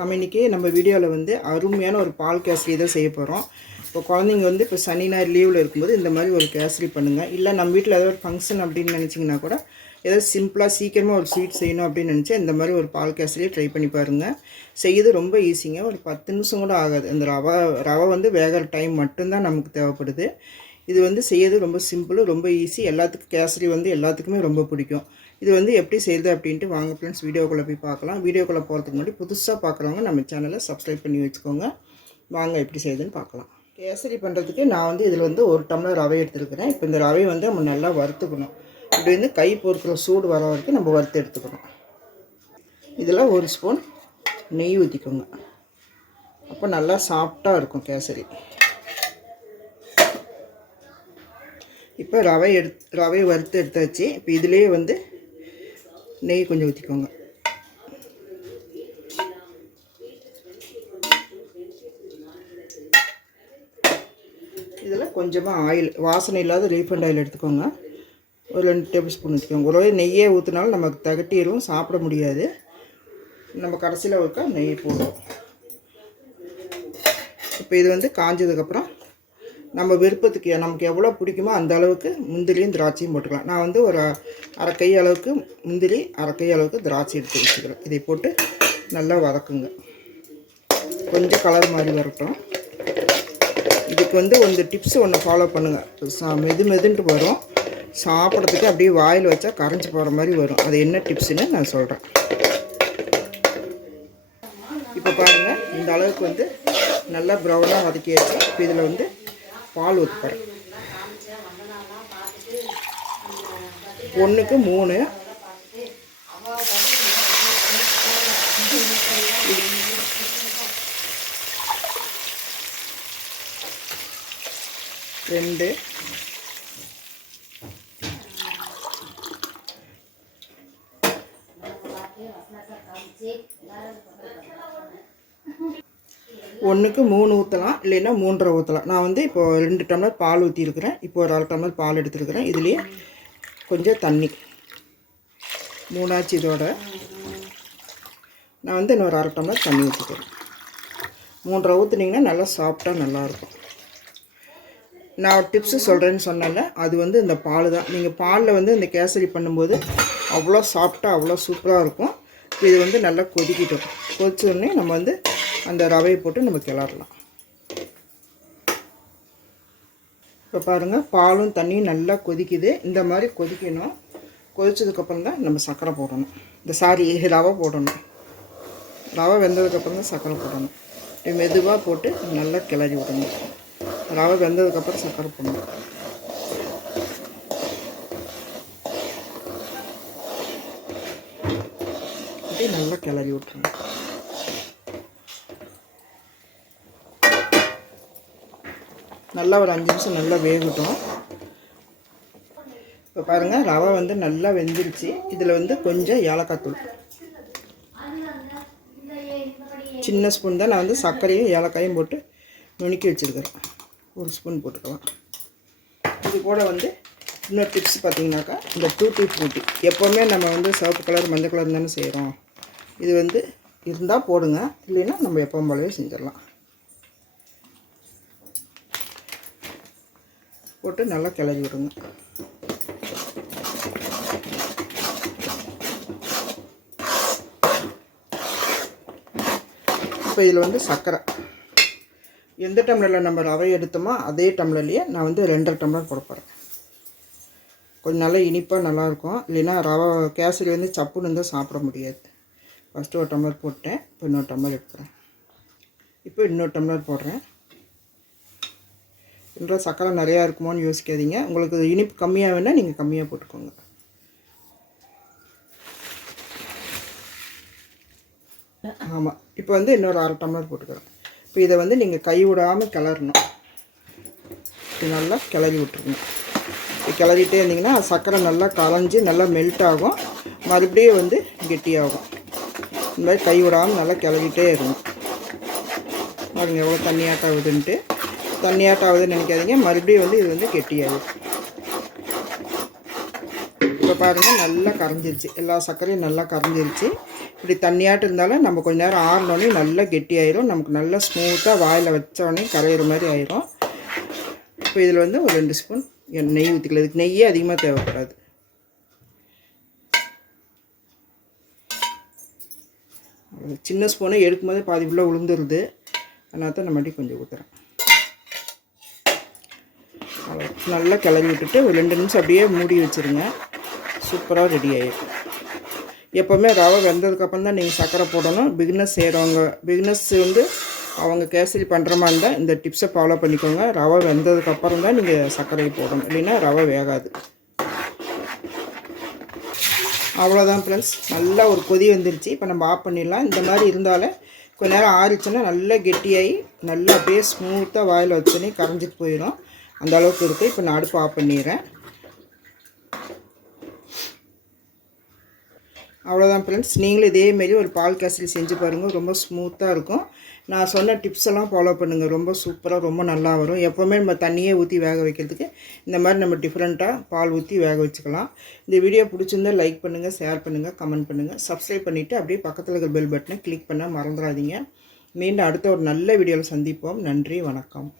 நம்ம இன்றைக்கி நம்ம வீடியோவில் வந்து அருமையான ஒரு பால் கேசரி தான் செய்ய போகிறோம். இப்போ குழந்தைங்க வந்து இப்போ சனி ஞாயிறு லீவில் இருக்கும்போது இந்த மாதிரி ஒரு கேசரி பண்ணுங்கள். இல்லை நம்ம வீட்டில் ஏதோ ஒரு ஃபங்க்ஷன் அப்படின்னு நினச்சிங்கன்னா கூட ஏதோ சிம்பிளாக சீக்கிரமாக ஒரு ஸ்வீட் செய்யணும் அப்படின்னு நினச்சா இந்த மாதிரி ஒரு பால் கேசரியை ட்ரை பண்ணி பாருங்கள். செய்யுது ரொம்ப ஈஸிங்க. ஒரு 10 நிமிஷம் கூட ஆகாது. இந்த ரவை வந்து வேகிற டைம் மட்டும்தான் நமக்கு தேவைப்படுது. இது வந்து செய்யறது ரொம்ப சிம்பிள், ரொம்ப ஈஸி. எல்லாத்துக்கும் கேசரி வந்து எல்லாத்துக்குமே ரொம்ப பிடிக்கும். இது வந்து எப்படி செய்யுது அப்படின்ட்டு வாங்க ஃப்ரெண்ட்ஸ் வீடியோக்குள்ளே போய் பார்க்கலாம். வீடியோக்குள்ளே போகிறதுக்கு முன்னாடி புதுசாக பார்க்குறவங்க நம்ம சேனலை சப்ஸ்கிரைப் பண்ணி வச்சுக்கோங்க. வாங்க எப்படி செய்யுதுன்னு பார்க்கலாம். கேசரி பண்ணுறதுக்கு நான் வந்து இதில் வந்து 1 டம்ளர் ரவை எடுத்துருக்கிறேன். இப்போ இந்த ரவையை வந்து நம்ம நல்லா வறுத்துக்கணும். இப்படி வந்து கை பொறுக்கிற சூடு வர வரைக்கும் நம்ம வறுத்து எடுத்துக்கணும். இதில் 1 ஸ்பூன் நெய் ஊற்றிக்கோங்க. அப்போ நல்லா சாஃப்டாக இருக்கும் கேசரி. இப்போ ரவையை வறுத்து எடுத்தாச்சு. இப்போ இதிலே வந்து நெய் கொஞ்சம் ஊற்றிக்கோங்க. இதில் கொஞ்சமாக ஆயில், வாசனை இல்லாத ரீஃபைண்ட் ஆயில் எடுத்துக்கோங்க. ஒரு 2 டேபிள் ஸ்பூன் ஊற்றிக்கோங்க. ஒரு நெய்யே ஊற்றினாலும் நமக்கு தகட்டிடும், சாப்பிட முடியாது. நம்ம கடைசியில் ஒருக்கா நெய் போடுவோம். இப்போ இது வந்து காஞ்சதுக்கப்புறம் நம்ம விருப்பத்துக்கு நமக்கு எவ்வளோ பிடிக்குமோ அந்த அளவுக்கு முந்திரியும் திராட்சையும் போட்டுக்கலாம். நான் வந்து ஒரு அரை கை அளவுக்கு முந்திரி, அரை கை அளவுக்கு திராட்சை எடுத்து வச்சுக்கிறேன். இதை போட்டு நல்லா வதக்குங்க. கொஞ்சம் கலர் மாதிரி வரட்டும். இதுக்கு வந்து ஒரு டிப்ஸ் ஒன்று ஃபாலோ பண்ணுங்கள். மெதுன்ட்டு வரும், சாப்பிட்றதுக்கு அப்படியே வாயில் வச்சா கரைஞ்சி போகிற மாதிரி வரும். அது என்ன டிப்ஸுன்னு நான் சொல்கிறேன். இப்போ பாருங்கள், இந்த அளவுக்கு வந்து நல்லா ப்ரௌனாக வதக்கியாச்சு. இப்போ இதில் வந்து பால் ஊற்றுப்பறேன். 1க்கு 3. ரெண்டு 1க்கு 3 ஊற்றலாம், இல்லைன்னா 3.5 ஊற்றலாம். நான் வந்து இப்போது 2 டம்ளர் பால் ஊற்றிருக்கிறேன். இப்போ ஒரு 1/2 டம்ளர் பால் எடுத்துருக்கிறேன். இதுலேயே கொஞ்சம் தண்ணி 3 ஆச்சு. இதோட நான் வந்து இன்னொரு 1/2 டம்ளர் தண்ணி ஊற்றிக்கிறேன். 3.5 ஊற்றுனீங்கன்னா நல்லா சாஃப்டாக நல்லாயிருக்கும். நான் ஒரு டிப்ஸு சொல்கிறேன்னு சொன்னால அது வந்து இந்த பால் தான். நீங்கள் பாலில் வந்து இந்த கேசரி பண்ணும்போது அவ்வளோ சாஃப்டாக அவ்வளோ சூப்பராக இருக்கும். இது வந்து நல்லா கொதிக்கிட்டோம். கொதிச்சோடனே நம்ம வந்து அந்த ரவையை போட்டு நம்ம கிளறலாம். இப்போ பாருங்கள், பாலும் தண்ணியும் நல்லா கொதிக்குது. இந்த மாதிரி கொதிக்கணும். கொதிச்சதுக்கப்புறம் தான் நம்ம சர்க்கரை போடணும். ரவை போடணும். ரவை வெந்ததுக்கப்புறம் தான் சர்க்கரை போடணும். இப்படி மெதுவாக போட்டு நல்லா கிளறி விடணும். ரவை வெந்ததுக்கப்புறம் சர்க்கரை போடணும். இப்படி நல்லா கிளறி விட்டுருணும். நல்லா ஒரு 5 நிமிஷம் நல்லா வேகட்டும். இப்போ பாருங்கள், ரவை வந்து நல்லா வெந்துருச்சு. இதில் வந்து கொஞ்சம் ஏலக்காய் தூள், சின்ன ஸ்பூன் தான். நான் வந்து சர்க்கரையும் ஏலக்காயும் போட்டு நுணுக்கி வச்சுருக்கிறேன். 1 ஸ்பூன் போட்டுக்கலாம். இது கூட வந்து இன்னொரு டிப்ஸ் பார்த்திங்கனாக்கா, இந்த டூட்டி ஃப்ரூட்டி எப்போவுமே நம்ம வந்து சிவப்பு கலர் மஞ்சள் கலர் தானே செய்கிறோம். இது வந்து இருந்தால் போடுங்க, இல்லைன்னா நம்ம எப்பவும் போலவே செஞ்சிடலாம். போட்டு நல்லா கிளறி விடுங்க. இப்போ இதில் வந்து சர்க்கரை எந்த டம்ளரில் நம்ம ரவை எடுத்தோமோ அதே டம்ளர்லேயே நான் வந்து 2.5 டம்ளர் போட போகிறேன். கொஞ்சம் நல்லா இனிப்பாக நல்லாயிருக்கும். இல்லைன்னா ரவை கேசரி வந்து சப்புன்னு இருந்தால் சாப்பிட முடியாது. ஃபஸ்ட்டு 1 டம்ளர் போட்டேன். இப்போ இன்னொரு டம்ளர் எடுத்துகிறேன். இப்போ இன்னொரு டம்ளர் போடுறேன். இன்னும் சர்க்கரை நிறையா இருக்குமோன்னு யோசிக்காதீங்க. உங்களுக்கு இனிப்பு கம்மியாக வேணால் நீங்கள் கம்மியாக போட்டுக்கோங்க. ஆமாம், இப்போ வந்து இன்னொரு 1/2 டம்ளர் போட்டுக்கிறேன். இப்போ இதை வந்து நீங்கள் கை விடாமல் கிளறணும். இது நல்லா கிளறி விட்டுருங்க. இப்போ கிளறிட்டே இருந்தீங்கன்னா சர்க்கரை நல்லா கரைஞ்சி நல்லா மெல்ட் ஆகும். மறுபடியும் வந்து கெட்டியாகும். இந்த மாதிரி கை விடாமல் நல்லா கிளறிட்டே இருங்க. பாருங்கள் எவ்வளோ தண்ணியாட்டாகுதுன்ட்டு. தண்ணியாட்டாகுதுன்னு நினைக்காதீங்க. மறுபடியும் வந்து இது வந்து கெட்டியாகும். இப்போ பாருங்கள் நல்லா கரைஞ்சிருச்சு, எல்லா சர்க்கரையும் நல்லா கரைஞ்சிருச்சு. இப்படி தண்ணியாட்டு இருந்தாலும் நம்ம கொஞ்ச நேரம் ஆறினோடனே நல்லா கெட்டியாயிரும், நமக்கு நல்லா ஸ்மூத்தாக வாயில் வச்சோடனே கரையிற மாதிரி ஆயிரும். இப்போ இதில் வந்து ஒரு 2 ஸ்பூன் நெய் ஊற்றிக்கலாம். இதுக்கு நெய்யே அதிகமாக தேவைப்படாது. சின்ன ஸ்பூனை எடுக்கும்போதே பாதி ஃபுல்லாக உளுந்துருது, அதனால தான் நான் மறுபடியும் கொஞ்சம் ஊற்றுறேன். நல்லா கிளறி விட்டுட்டு ஒரு 2 நிமிஷம் அப்படியே மூடி வச்சுருங்க. சூப்பராக ரெடி ஆகிடும். எப்போவுமே ரவை வெந்ததுக்கப்புறம் தான் நீங்கள் சர்க்கரை போடணும். பிகினர்ஸ் செய்கிறவங்க, பிகினர்ஸ் வந்து அவங்க கேசரி பண்ணுற மாதிரி இருந்தால் இந்த டிப்ஸை ஃபாலோ பண்ணிக்கோங்க. ரவை வெந்ததுக்கப்புறம் தான் நீங்கள் சர்க்கரையை போடணும், இல்லைன்னா ரவை வேகாது. அவ்வளோதான் ஃப்ரெண்ட்ஸ், நல்லா ஒரு கொதி வந்துருச்சு. இப்போ நம்ம ஆஃப் பண்ணிடலாம். இந்த மாதிரி இருந்தாலே கொஞ்ச நேரம் ஆறிச்சுன்னா நல்லா கெட்டியாகி நல்லா அப்படியே ஸ்மூத்தாக வாயில் வச்சோன்னே கரைஞ்சிட்டு போயிடும். அந்த அளவுக்கு இருக்குது. இப்போ நான் அடுப்பு ஆஃப் பண்ணிடுறேன். அவ்வளோதான் ஃப்ரெண்ட்ஸ், நீங்களும் இதேமாரி ஒரு பால் கேசரி செஞ்சு பாருங்கள். ரொம்ப ஸ்மூத்தாக இருக்கும். நான் சொன்ன டிப்ஸ் எல்லாம் ஃபாலோ பண்ணுங்கள். ரொம்ப சூப்பராக ரொம்ப நல்லா வரும். எப்போவுமே நம்ம தண்ணியே ஊற்றி வேக வைக்கிறதுக்கு இந்த மாதிரி நம்ம டிஃப்ரெண்ட்டாக பால் ஊற்றி வேக வச்சுக்கலாம். இந்த வீடியோ பிடிச்சிருந்தால் லைக் பண்ணுங்கள், ஷேர் பண்ணுங்கள், கமெண்ட் பண்ணுங்கள், சப்ஸ்கிரைப் பண்ணிவிட்டு அப்படியே பக்கத்தில் இருக்கிற பெல் பட்டனை கிளிக் பண்ண மறந்துடாதீங்க. மீண்டும் அடுத்த ஒரு நல்ல வீடியோவில் சந்திப்போம். நன்றி, வணக்கம்.